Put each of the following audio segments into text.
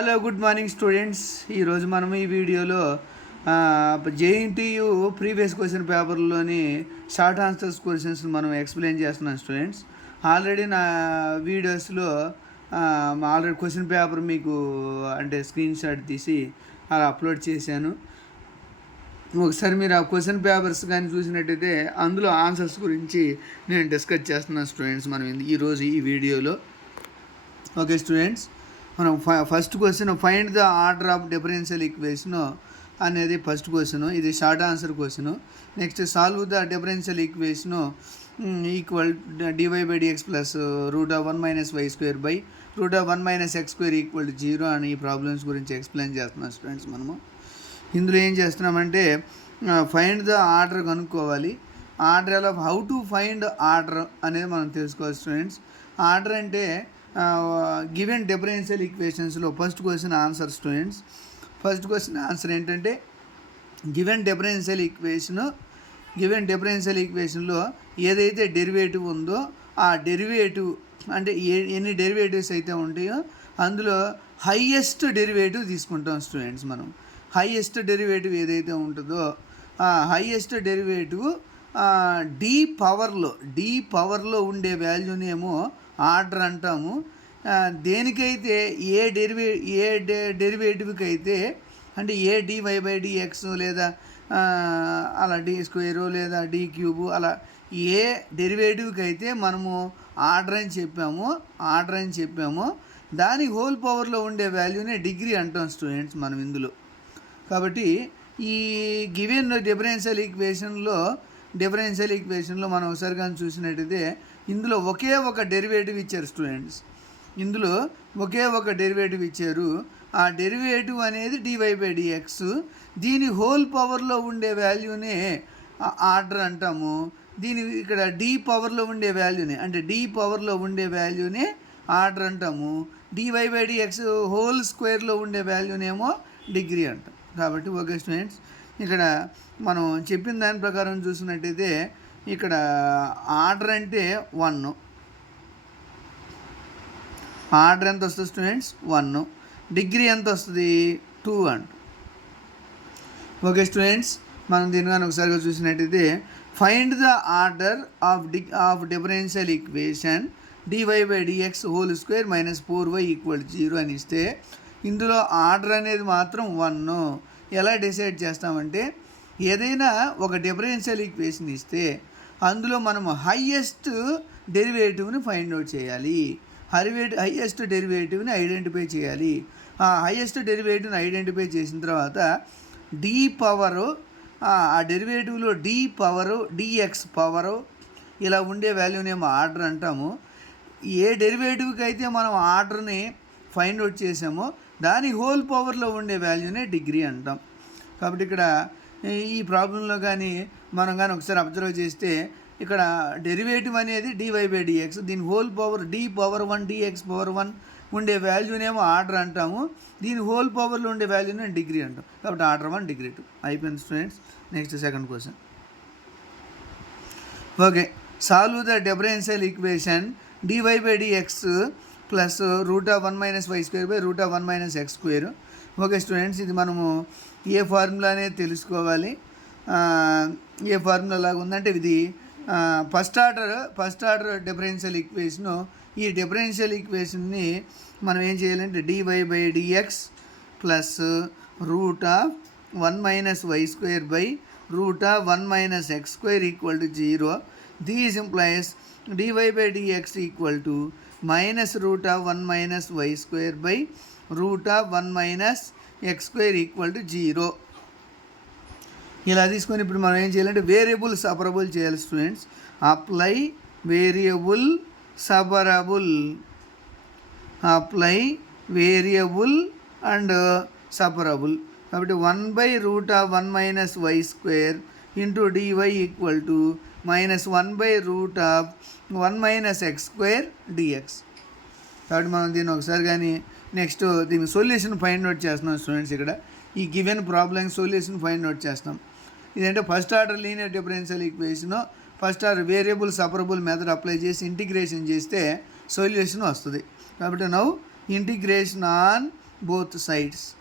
Hello good morning students. ఈరోజు మనం ఈ వీడియోలో జేఎన్టీయు ప్రీవియస్ క్వశ్చన్ పేపర్లోని షార్ట్ ఆన్సర్స్ క్వశ్చన్స్ మనం ఎక్స్ప్లెయిన్ చేస్తున్నాం స్టూడెంట్స్. ఆల్రెడీ నా వీడియోస్లో ఆల్రెడీ క్వశ్చన్ పేపర్ మీకు అంటే స్క్రీన్ షాట్ తీసి అలా అప్లోడ్ చేశాను. ఒకసారి మీరు ఆ క్వశ్చన్ పేపర్స్ కానీ చూసినట్టయితే అందులో ఆన్సర్స్ గురించి నేను డిస్కస్ చేస్తున్నాను స్టూడెంట్స్ మనం ఈరోజు ఈ వీడియోలో. ఓకే స్టూడెంట్స్, మనం first question find the order of differential equation అనేది ఫస్ట్ క్వశ్చన్. ఇది short answer question. Next solve the differential equation equal dy/dx plus √1 - y² by √1 - x² equal 0 అని ఈ ప్రాబ్లమ్స్ గురించి ఎక్స్ప్లెయిన్ చేస్తున్నాం స్టూడెంట్స్. మనము ఇందులో ఏం చేస్తున్నామంటే ఫైండ్ ద ఆర్డర్ కనుక్కోవాలి. Order of how to find order అనేది మనం తెలుసుకోవాలి స్టూడెంట్స్. ఆర్డర్ అంటే గివెన్ డిఫరెన్షియల్ ఈక్వేషన్స్లో first question answer students. First question answer ఏంటంటే గివెన్ డిఫరెన్షియల్ ఈక్వేషన్లో ఏదైతే డెరివేటివ్ ఉందో ఆ డెరివేటివ్ అంటే ఎన్ని డెరివేటివ్స్ అయితే ఉంటాయో అందులో హైయెస్ట్ డెరివేటివ్ తీసుకుంటాం స్టూడెంట్స్. మనం హైయెస్ట్ డెరివేటివ్ ఏదైతే ఉంటుందో ఆ హైయెస్ట్ డెరివేటివ్ డి పవర్లో ఉండే వాల్యూనేమో ఆర్డర్ అంటాము. దేనికైతే ఏ డెరివేటివ్కి అయితే అంటే ఏ dy/dx లేదా అలా d² లేదా d³ అలా ఏ డెరివేటివ్కి అయితే మనము ఆర్డర్ అని చెప్పాము దాని హోల్ పవర్లో ఉండే వాల్యూనే డిగ్రీ అంటాం స్టూడెంట్స్ మనం ఇందులో. కాబట్టి ఈ గివెన్ డిఫరెన్షియల్ ఈక్వేషన్లో మనం ఒకసారి కానీ చూసినట్టయితే ఇందులో ఒకే ఒక డెరివేటివ్ ఇచ్చారు స్టూడెంట్స్. ఇందులో ఒకే ఒక డెరివేటివ్ ఇచ్చారు. ఆ డెరివేటివ్ అనేది dy/dx. దీని హోల్ పవర్లో ఉండే వాల్యూనే ఆర్డర్ అంటాము. దీని ఇక్కడ డి పవర్లో ఉండే వాల్యూనే ఆర్డర్ అంటాము. dy/dx హోల్ స్క్వేర్లో ఉండే వాల్యూనేమో డిగ్రీ అంటాం. కాబట్టి ఓకే స్టూడెంట్స్, ఇక్కడ మనం చెప్పిన దాని ప్రకారం చూసినట్టయితే ఇక్కడ ఆర్డర్ అంటే 1, ఆర్డర్ ఎంత వస్తుంది స్టూడెంట్స్ 1, డిగ్రీ ఎంత వస్తుంది 2 అంట. ఓకే స్టూడెంట్స్, మనం దీని కానీ ఒకసారిగా చూసినట్టయితే find the order of differential equation dy/dx whole square -4y equal 0 అని ఇస్తే ఇందులో ఆర్డర్ అనేది మాత్రం 1. ఎలా డిసైడ్ చేస్తామంటే ఏదైనా ఒక డిఫరెన్షియల్ ఈక్వేషన్ ఇస్తే అందులో మనము హైయెస్ట్ డెరివేటివ్ని ఫైండ్ అవుట్ చేయాలి. హైయెస్ట్ డెరివేటివ్ని ఐడెంటిఫై చేయాలి. ఆ హైయెస్ట్ డెరివేటివ్ని ఐడెంటిఫై చేసిన తర్వాత డి పవరు ఆ డెరివేటివ్లో డి పవరు dx పవరు ఇలా ఉండే వాల్యూనేమో ఆర్డర్ అంటాము. ఏ డెరివేటివ్కి అయితే మనం ఆర్డర్ని ఫైండ్ అవుట్ చేసామో దాని హోల్ పవర్లో ఉండే వాల్యూనే డిగ్రీ అంటాం. కాబట్టి ఇక్కడ ఈ ప్రాబ్లంలో కానీ మనం కానీ ఒకసారి అబ్జర్వ్ చేస్తే ఇక్కడ డెరివేటివ్ అనేది dy/dx, దీని హోల్ పవర్ d⁻1 dx⁻1 ఉండే వాల్యూనేమో ఆర్డర్ అంటాము. దీని హోల్ పవర్లో ఉండే వాల్యూనే డిగ్రీ అంటాం. కాబట్టి ఆర్డర్ 1 డిగ్రీ 2 అయిపోయింది students. Next second question. Okay, solve the differential equation dy/dx plus √1 - y² by √1 - x². Okay students, ఇది మనము ఏ ఫార్ములా అనేది తెలుసుకోవాలి. ఏ ఫార్ములా లాగా ఉందంటే ఇది ఫస్ట్ ఆర్డర్ డిఫరెన్షియల్ ఈక్వేషను. ఈ డిఫరెన్షియల్ ఈక్వేషన్ని మనం ఏం చేయాలంటే dy/dx plus √1 - y² by √1 - x² equal 0. This implies dy/dx equal to -√1 - y² by √1 - x² equal 0. ఇలా తీసుకొని ఇప్పుడు మనం ఏం చేయాలంటే వేరియబుల్ సపరబుల్ చేయాలి students. Apply variable and separable. కాబట్టి 1/√1 - y² into dy equal to -1/√1 - x² dx. కాబట్టి మనం దీన్ని ఒకసారి కానీ నెక్స్ట్ దీనికి సొల్యూషన్ ఫైండ్ అవుట్ చేస్తున్నాం స్టూడెంట్స్. ఇక్కడ ఈ given problem solution find out చేస్తాం. ఇదంటే first order linear differential equation first order variable separable method apply చేసి ఇంటిగ్రేషన్ చేస్తే సొల్యూషన్ వస్తుంది. కాబట్టి now integration on both sides.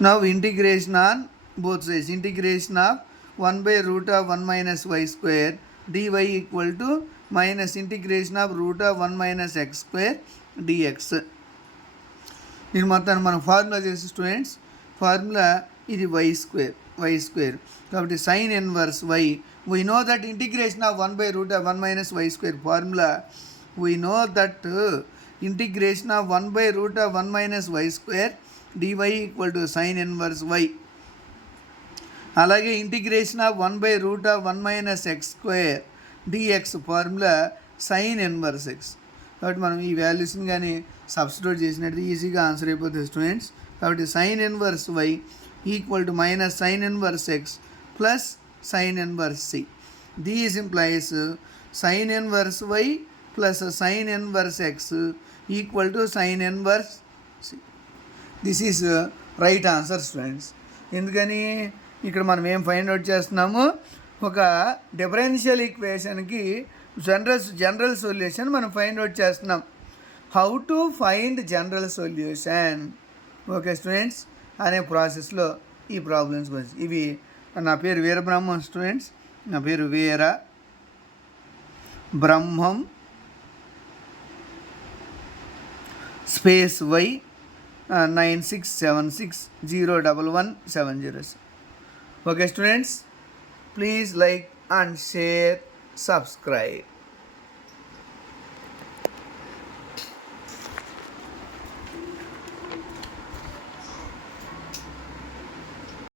Now integration on both sides. Integration of 1 by root of 1 minus y square dy equal to minus integration of root of 1 minus x square dx. దీని మొత్తాన్ని మనం formula చేసి students, formula ఇది y square కాబట్టి sin inverse y, we know that integration of 1 by root of 1 minus y square formula, we know that integration of 1 by root of 1 minus y square dy equal to sin inverse y. అలాగే integration of 1 by root of 1 minus x square dx formula sin inverse x. కాబట్టి మనం ఈ వాల్యూస్ని కానీ substitute చేసినట్టు ఈజీగా answer అయిపోతుంది students. కాబట్టి sin inverse y equal to minus sin inverse x plus sin inverse c. These implies sin inverse y plus sin inverse x equal to sin inverse c. This is right answer students. ఎందుకని ఇక్కడ మనం ఏం find out చేస్తున్నాము, ఒక differential ఈక్వేషన్కి general solution మనం find out చేస్తున్నాం. How to find general solution, okay students, అనే ప్రాసెస్లో ఈ ప్రాబ్లమ్స్ గురించి. ఇవి నా పేరు వీరబ్రహ్మం స్టూడెంట్స్, నా పేరు వీర బ్రహ్మం space why 9676011707. Okay students, please like and share, subscribe.